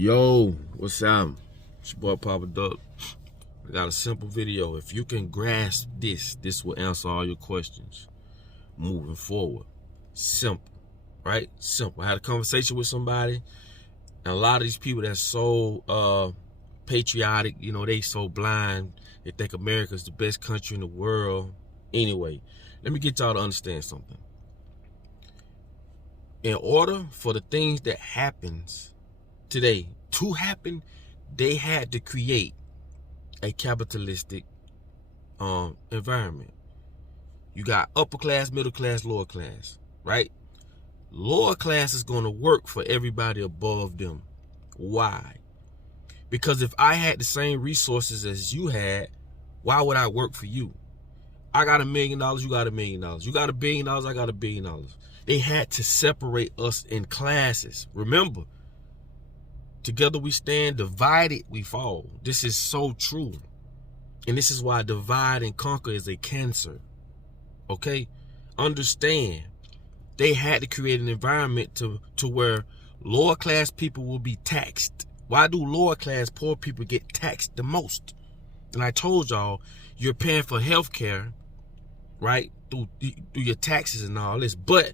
Yo, what's up? It's your boy Papa Duck. I got a simple video. If you can grasp this will answer all your questions moving forward. Simple, right? Simple. I had a conversation with somebody, and a lot of these people that's so patriotic, you know, they so blind. They think America's the best country in the world. Anyway, let me get y'all to understand something. In order for the things that happens today to happen, they had to create a capitalistic environment. You got upper class, middle class, lower class, right? Lower class is going to work for everybody above them. Why? Because if I had the same resources as you had, why would I work for you? I got $1 million, you got $1 million. You got $1 billion, I got $1 billion. They had to separate us in classes. Remember, together we stand, divided we fall. This is so true. And this is why divide and conquer is a cancer. Okay? Understand. They had to create an environment to where lower class people will be taxed. Why do lower class poor people get taxed the most? And I told y'all, you're paying for health care, right? Through your taxes and all this. But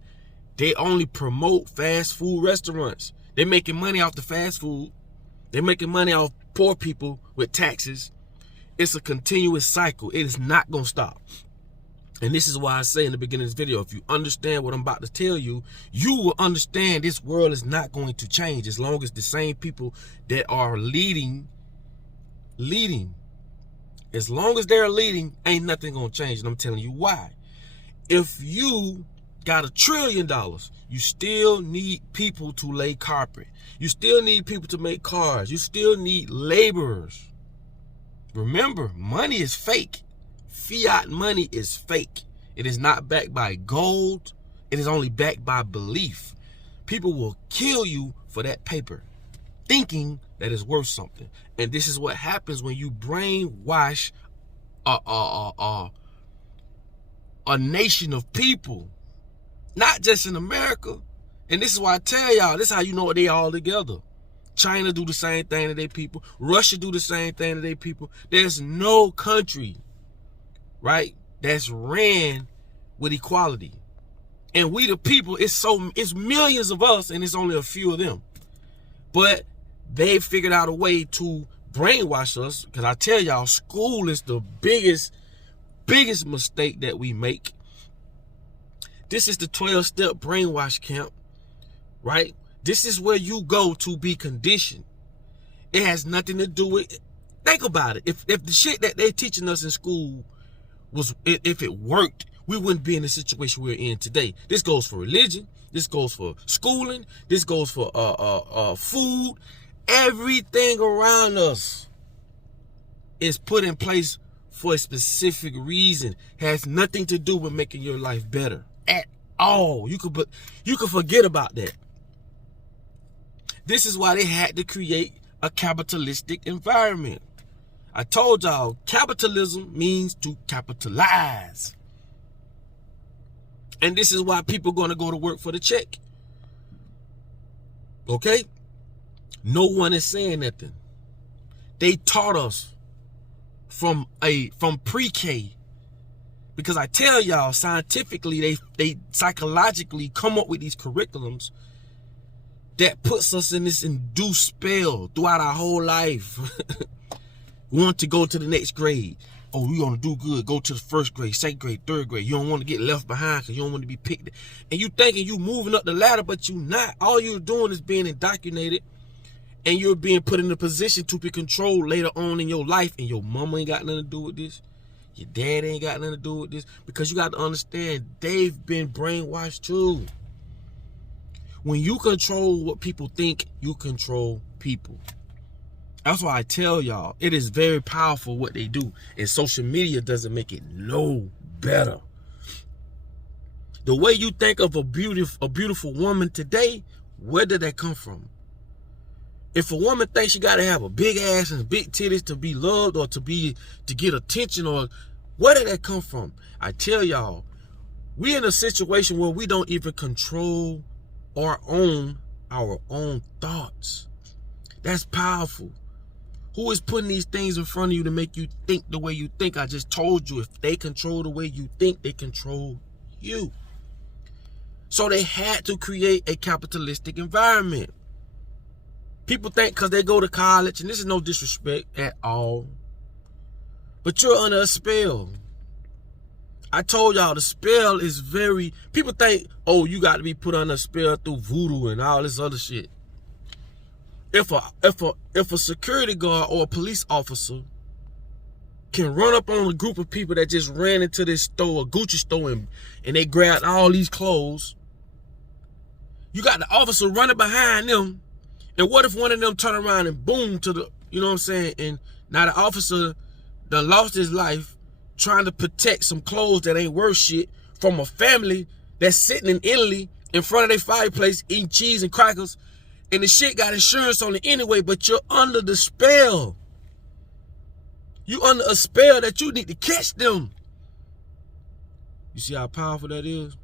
they only promote fast food restaurants. They're making money off the fast food. They're making money off poor people with taxes. It's a continuous cycle. It is not going to stop. And this is why I say in the beginning of this video, if you understand what I'm about to tell you, you will understand this world is not going to change as long as the same people that are leading. As long as they're leading, ain't nothing going to change. And I'm telling you why. If you got $1 trillion, you still need people to lay carpet. You still need people to make cars. You still need laborers. Remember, money is fake. Fiat money is fake. It is not backed by gold. It is only backed by belief. People will kill you for that paper, thinking that it's worth something. And this is what happens when you brainwash a nation of people. Not just in America. And this is why I tell y'all, this is how you know they all together. China do the same thing to their people. Russia do the same thing to their people. There's no country, right, that's ran with equality. And we the people, it's millions of us and it's only a few of them. But they figured out a way to brainwash us. Because I tell y'all, school is the biggest mistake that we make. This is the 12-step brainwash camp, right? This is where you go to be conditioned. It has nothing to do with, think about it. If the shit that they're teaching us in school if it worked, we wouldn't be in the situation we're in today. This goes for religion. This goes for schooling. This goes for food. Everything around us is put in place for a specific reason. Has nothing to do with making your life better at all. You could forget about that. This is why they had to create a capitalistic environment. I told y'all, capitalism means to capitalize. And this is why people are going to go to work for the check. Okay? No one is saying nothing. They taught us from PreK. Because I tell y'all, scientifically, they psychologically come up with these curriculums that puts us in this induced spell throughout our whole life. We want to go to the next grade. Oh, you're going to do good. Go to the first grade, second grade, third grade. You don't want to get left behind because you don't want to be picked. And you thinking you moving up the ladder, but you not. All you're doing is being indoctrinated. And you're being put in a position to be controlled later on in your life. And your mama ain't got nothing to do with this. Your dad ain't got nothing to do with this. Because you got to understand, they've been brainwashed too. When you control what people think, you control people. That's why I tell y'all, it is very powerful what they do. And social media doesn't make it no better. The way you think of a beautiful woman today, where did that come from? If a woman thinks she got to have a big ass and big titties to be loved or to get attention, or where did that come from? I tell y'all, we're in a situation where we don't even control or own our own thoughts. That's powerful. Who is putting these things in front of you to make you think the way you think? I just told you, if they control the way you think, they control you. So they had to create a capitalistic environment. People think because they go to college, and this is no disrespect at all, but you're under a spell. I told y'all the spell is very, people think, oh, you got to be put under a spell through voodoo and all this other shit. If a security guard or a police officer can run up on a group of people that just ran into this store, a Gucci store, and they grabbed all these clothes, you got the officer running behind them, and what if one of them turn around and boom to the, you know what I'm saying, and now the officer done lost his life trying to protect some clothes that ain't worth shit from a family that's sitting in Italy in front of their fireplace eating cheese and crackers, and the shit got insurance on it anyway, but you're under the spell. You under a spell that you need to catch them. You see how powerful that is?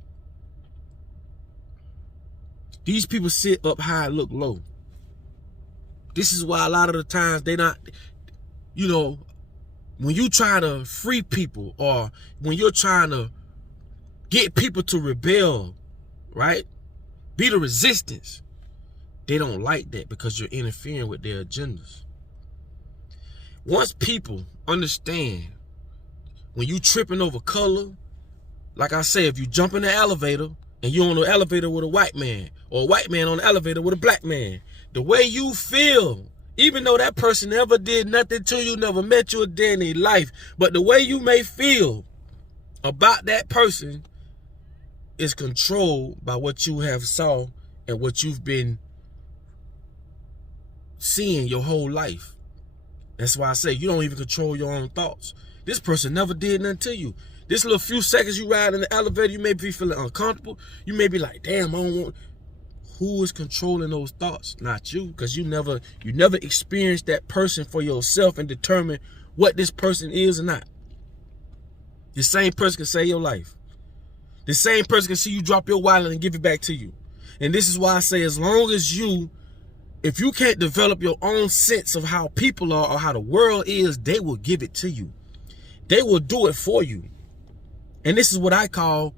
These people sit up high and look low. This is why a lot of the times they not, you know, when you try to free people or when you're trying to get people to rebel, right? Be the resistance. They don't like that because you're interfering with their agendas. Once people understand when you tripping over color, like I say, if you jump in the elevator and you're on the elevator with a white man or a white man on the elevator with a black man, the way you feel, even though that person never did nothing to you, never met you a day in their life, but the way you may feel about that person is controlled by what you have saw and what you've been seeing your whole life. That's why I say you don't even control your own thoughts. This person never did nothing to you. This little few seconds you ride in the elevator, you may be feeling uncomfortable. You may be like, damn, I don't want. Who is controlling those thoughts? Not you, because you never experienced that person for yourself and determine what this person is or not. The same person can save your life. The same person can see you drop your wallet and give it back to you. And this is why I say, as long as if you can't develop your own sense of how people are or how the world is, they will give it to you. They will do it for you. And this is what I call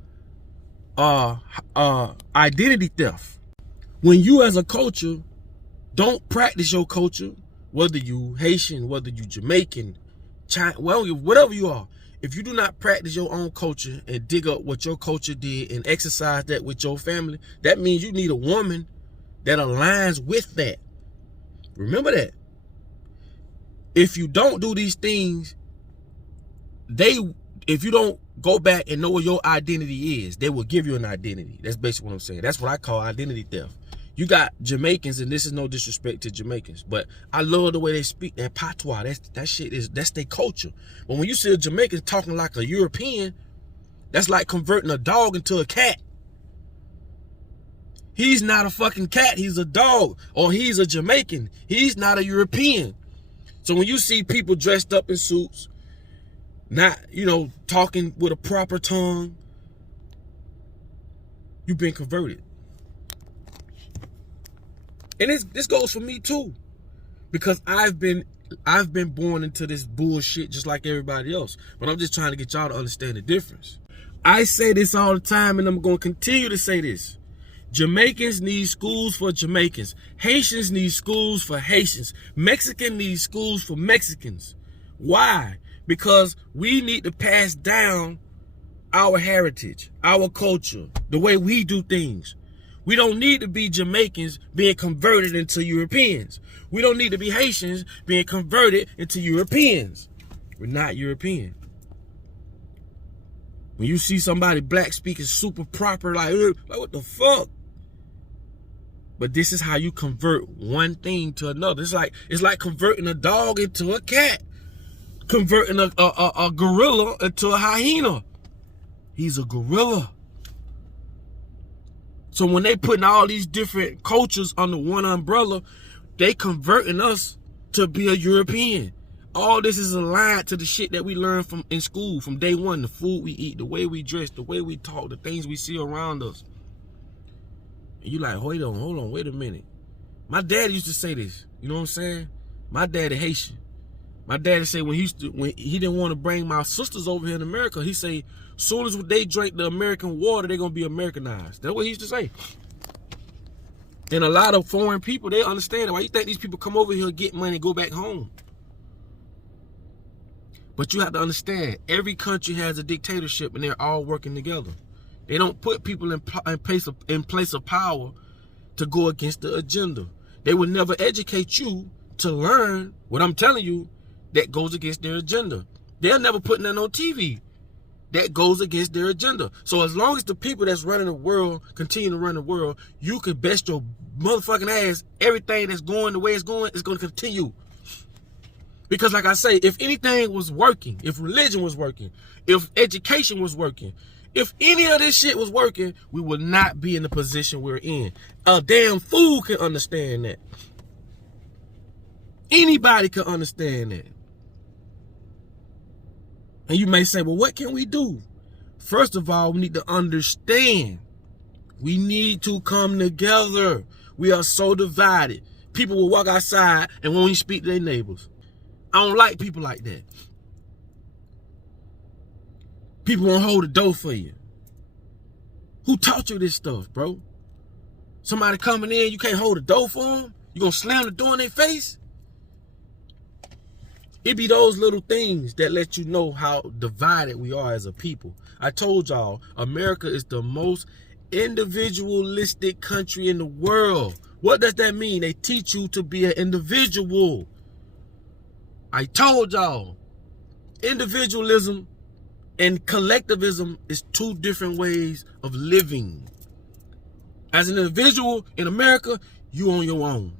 identity theft. When you as a culture don't practice your culture, whether you Haitian, whether you Jamaican, China, well, whatever you are, if you do not practice your own culture and dig up what your culture did and exercise that with your family, that means you need a woman that aligns with that. Remember that. If you don't do these things, if you don't go back and know what your identity is, they will give you an identity. That's basically what I'm saying. That's what I call identity theft. You got Jamaicans, and this is no disrespect to Jamaicans, but I love the way they speak that patois. That's their culture. But when you see a Jamaican talking like a European, that's like converting a dog into a cat. He's not a fucking cat, he's a dog. Or he's a Jamaican, he's not a European. So when you see people dressed up in suits, not, talking with a proper tongue, you've been converted. And this goes for me too, because I've been born into this bullshit just like everybody else. But I'm just trying to get y'all to understand the difference. I say this all the time, and I'm going to continue to say this. Jamaicans need schools for Jamaicans. Haitians need schools for Haitians. Mexicans need schools for Mexicans. Why? Because we need to pass down our heritage, our culture, the way we do things. We don't need to be Jamaicans being converted into Europeans. We don't need to be Haitians being converted into Europeans. We're not European. When you see somebody black speaking super proper, like what the fuck? But this is how you convert one thing to another. It's like converting a dog into a cat. Converting a gorilla into a hyena. He's a gorilla. So when they putting all these different cultures under one umbrella, they converting us to be a European. All this is aligned to the shit that we learned from in school from day one. The food we eat, the way we dress, the way we talk, the things we see around us. And you like, hold on, wait a minute. My dad used to say this. You know what I'm saying? My daddy Haitian. My daddy say when he didn't want to bring my sisters over here in America, he say, soon as they drink the American water, they're gonna be Americanized. That's what he used to say. And a lot of foreign people, they understand it. Why you think these people come over here, get money, go back home? But you have to understand, every country has a dictatorship, and they're all working together. They don't put people in place of power to go against the agenda. They will never educate you to learn what I'm telling you that goes against their agenda. They'll never put nothing on TV that goes against their agenda. So as long as the people that's running the world continue to run the world, you can best your motherfucking ass. Everything that's going the way it's going is going to continue. Because like I say, if anything was working, if religion was working, if education was working, if any of this shit was working, we would not be in the position we're in. A damn fool can understand that. Anybody can understand that. And you may say, well, what can we do? First of all, we need to understand. We need to come together. We are so divided. People will walk outside and won't even speak to their neighbors. I don't like people like that. People won't hold the door for you. Who taught you this stuff, bro? Somebody coming in, you can't hold the door for them? You gonna slam the door in their face? It be those little things that let you know how divided we are as a people. I told y'all, America is the most individualistic country in the world. What does that mean? They teach you to be an individual. I told y'all, individualism and collectivism is two different ways of living. As an individual in America, you on your own.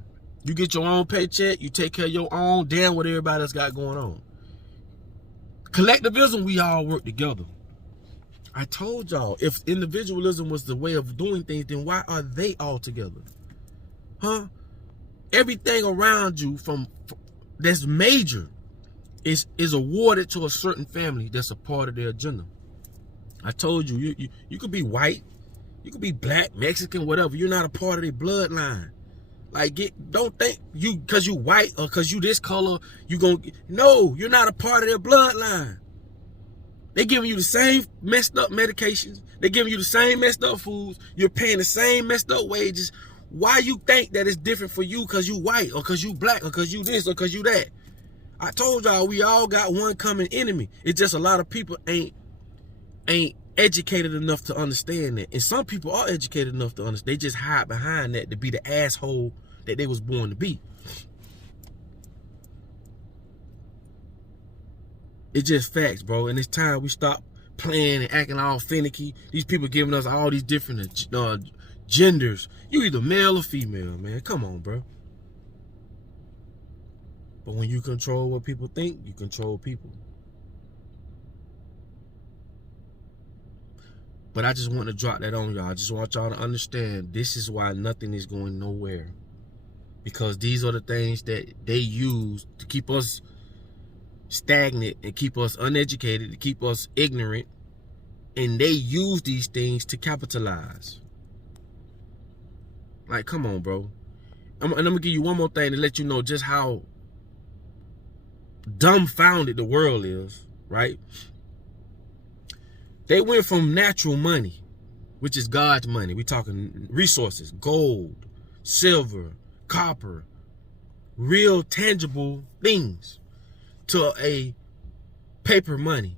You get your own paycheck, you take care of your own, damn what everybody else got going on. Collectivism, we all work together. I told y'all, if individualism was the way of doing things, then why are they all together? Huh? Everything around you that's major is awarded to a certain family that's a part of their agenda. I told you, you could be white, you could be black, Mexican, whatever. You're not a part of their bloodline. Like, don't think you, cause you white or cause you this color, no, you're not a part of their bloodline. They giving you the same messed up medications. They giving you the same messed up foods. You're paying the same messed up wages. Why you think that it's different for you cause you white or cause you black or cause you this or cause you that? I told y'all we all got one common enemy. It's just a lot of people ain't educated enough to understand that. And some people are educated enough to understand. They just hide behind that to be the asshole that they was born to be. It's just facts, bro. And it's time we stop playing and acting all finicky. These people giving us all these different genders. You either male or female, man. Come on, bro. But when you control what people think, you control people. But I just want to drop that on y'all. I just want y'all to understand this is why nothing is going nowhere. Because these are the things that they use to keep us stagnant and keep us uneducated, to keep us ignorant. And they use these things to capitalize. Like, come on, bro. And I'm going to give you one more thing to let you know just how dumbfounded the world is, right? They went from natural money, which is God's money. We're talking resources, gold, silver, copper, real tangible things, to a paper money,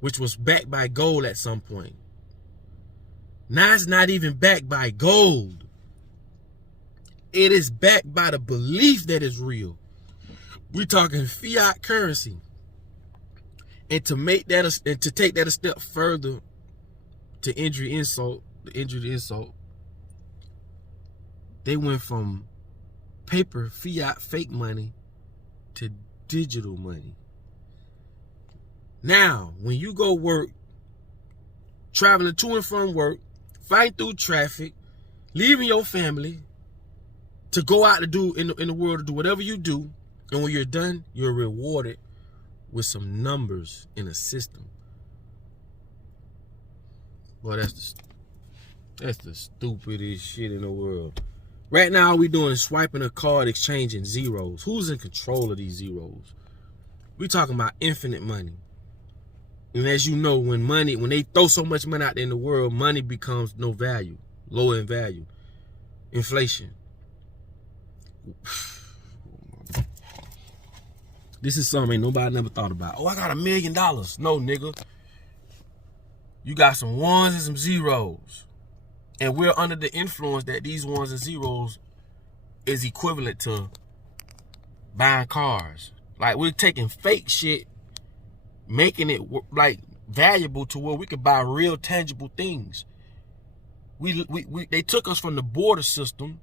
which was backed by gold at some point. Now it's not even backed by gold. It is backed by the belief that it's real. We're talking fiat currency. And to make that and to take that a step further, to injure the insult, they went from paper, fiat, fake money to digital money. Now, when you go work, traveling to and from work, fighting through traffic, leaving your family to go out to do in the world to do whatever you do, and when you're done, you're rewarded with some numbers in a system. Boy, that's the stupidest shit in the world. Right now, all we doing is swiping a card, exchanging zeros. Who's in control of these zeros? We talking about infinite money. And as you know, when they throw so much money out there in the world, money becomes no value, lower in value. Inflation. This is something nobody never thought about. Oh, I got $1 million. No, nigga. You got some ones and some zeros. And we're under the influence that these ones and zeros is equivalent to buying cars. Like, we're taking fake shit, making it like valuable to where we could buy real tangible things. They took us from the border system,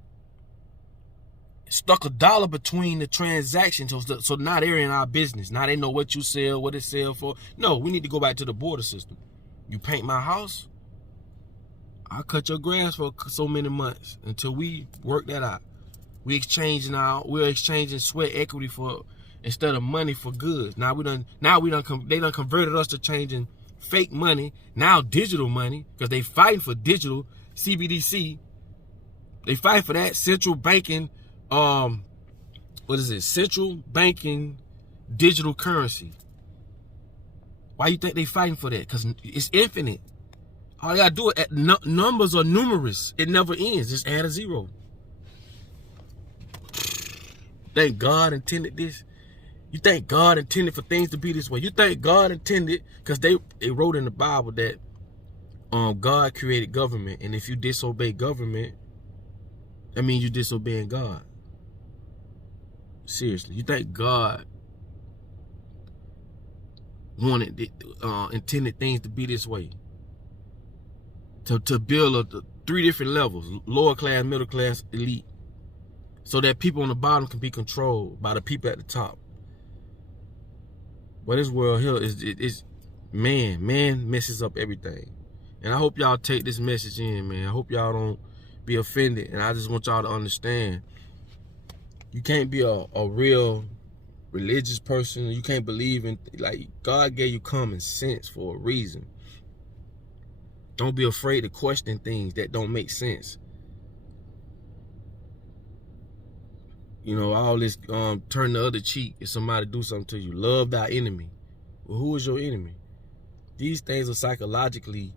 stuck $1 between the transactions, so now they're in our business. Now they know what you sell, what it sell for. No, we need to go back to the border system. You paint my house, I'll cut your grass for so many months until we work that out. We're exchanging sweat equity for instead of money for goods. They done converted us to changing fake money, now digital money, because they fighting for digital CBDC. They fight for that central banking, central banking digital currency. Why you think they fighting for that? Because it's infinite. All you gotta do is numbers are numerous. It never ends. Just add a zero. Think God intended this? You think God intended for things to be this way? You think God intended, because they wrote in the Bible that God created government, and if you disobey government, that means you're disobeying God. Seriously, you think God intended things to be this way? To build 3 different levels: lower class, middle class, elite, so that people on the bottom can be controlled by the people at the top. But this world here is man messes up everything. And I hope y'all take this message in, man. I hope y'all don't be offended. And I just want y'all to understand, you can't be a real religious person. You can't believe in, like, God gave you common sense for a reason. Don't be afraid to question things that don't make sense. You know, all this turn the other cheek if somebody do something to you. Love thy enemy. Well, who is your enemy? These things are psychologically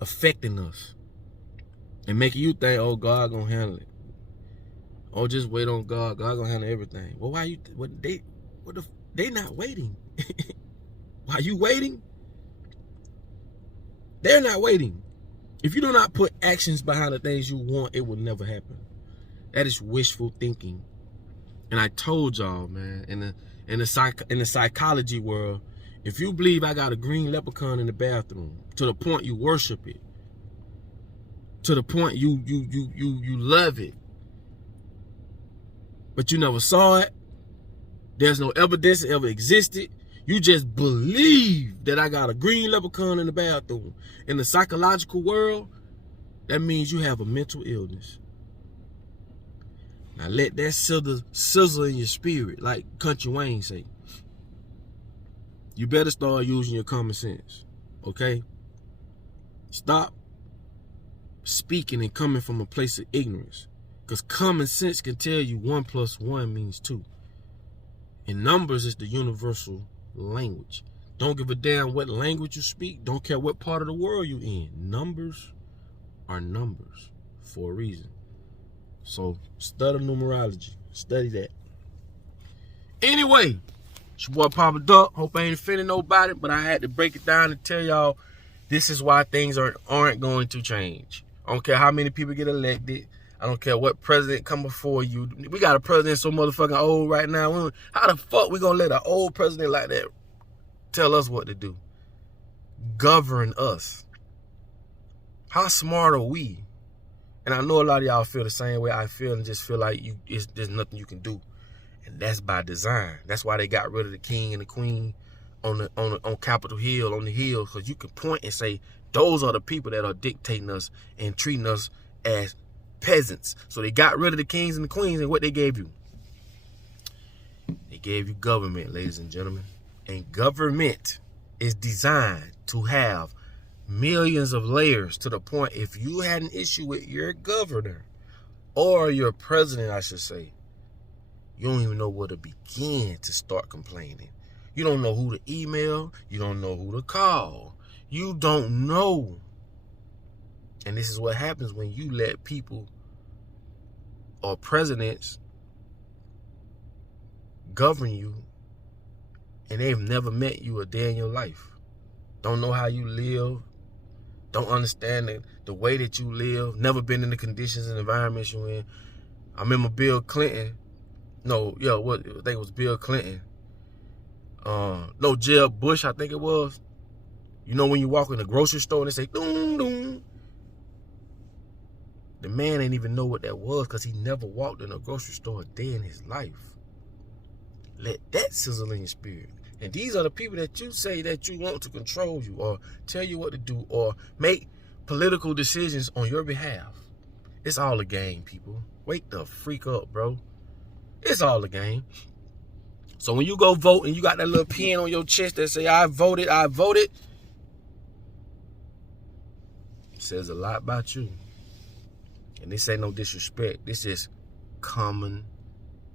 affecting us and making you think, oh, God gonna handle it. Oh, just wait on God. God gonna handle everything. Well, they not waiting? Why you waiting? They're not waiting. If you do not put actions behind the things you want, it will never happen. That is wishful thinking. And I told y'all, man, in the psychology world, if you believe I got a green leprechaun in the bathroom, to the point you worship it, to the point you love it, but you never saw it, there's no evidence it ever existed, you just believe that I got a green leprechaun in the bathroom. In the psychological world, that means you have a mental illness. Now let that sizzle in your spirit, like Country Wayne say. You better start using your common sense, okay? Stop speaking and coming from a place of ignorance, because common sense can tell you 1 + 1 means 2. And numbers is the universal language. Don't give a damn what language you speak. Don't care what part of the world you in. Numbers are numbers for a reason. So study numerology. Study that. Anyway, it's your boy Papa Duck. Hope I ain't offending nobody, but I had to break it down and tell y'all this is why things aren't going to change. I don't care how many people get elected. I don't care what president come before you. We got a president so motherfucking old right now. How the fuck we gonna let an old president like that tell us what to do? Govern us. How smart are we? And I know a lot of y'all feel the same way I feel and just feel like there's nothing you can do. And that's by design. That's why they got rid of the king and the queen on Capitol Hill, on the hill, because you can point and say, those are the people that are dictating us and treating us as peasants. So they got rid of the kings and the queens, and what they gave you? They gave you government, ladies and gentlemen. And government is designed to have millions of layers, to the point if you had an issue with your governor, or you're a president, I should say, you don't even know where to begin to start complaining. You don't know who to email. You don't know who to call. You don't know. And this is what happens when you let people or presidents govern you and they've never met you a day in your life. Don't know how you live. Don't understand the way that you live. Never been in the conditions and environments you're in. I remember Bill Clinton. I think it was Bill Clinton. Jeb Bush, I think it was. You know when you walk in the grocery store and they say, doom, doom. The man ain't even know what that was because he never walked in a grocery store a day in his life. Let that sizzle in your spirit. And these are the people that you say that you want to control you or tell you what to do or make political decisions on your behalf. It's all a game, people. Wake the freak up, bro. It's all a game. So when you go vote and you got that little pen on your chest that say, I voted, it says a lot about you. And this ain't no disrespect. This is common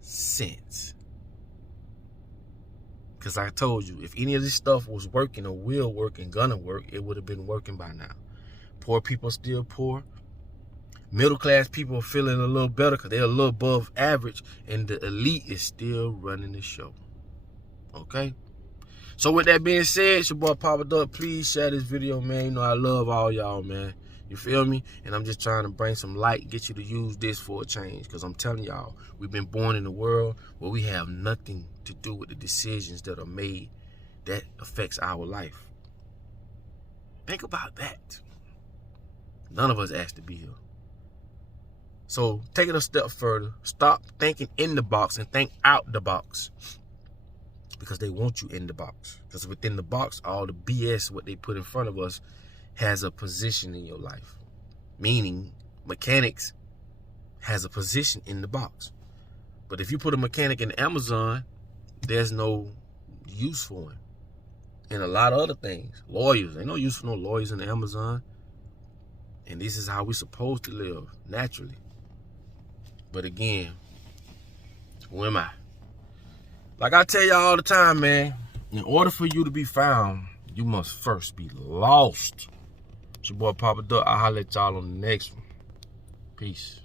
sense. Because I told you, if any of this stuff was working or will work and gonna work, it would have been working by now. Poor people still poor. Middle class people are feeling a little better because they're a little above average. And the elite is still running the show. Okay? So with that being said, it's your boy Papa Duck. Please share this video, man. You know I love all y'all, man. You feel me? And I'm just trying to bring some light, get you to use this for a change. Because I'm telling y'all, we've been born in a world where we have nothing to do with the decisions that are made that affects our life. Think about that. None of us asked to be here. So take it a step further. Stop thinking in the box and think out the box. Because they want you in the box. Because within the box, all the BS, what they put in front of us, has a position in your life. Meaning, mechanics has a position in the box. But if you put a mechanic in Amazon, there's no use for him. And a lot of other things. Lawyers, ain't no use for no lawyers in Amazon. And this is how we're supposed to live, naturally. But again, who am I? Like I tell y'all all the time, man, in order for you to be found, you must first be lost. It's your boy Papa Duck. I'll holler at y'all on the next one. Peace.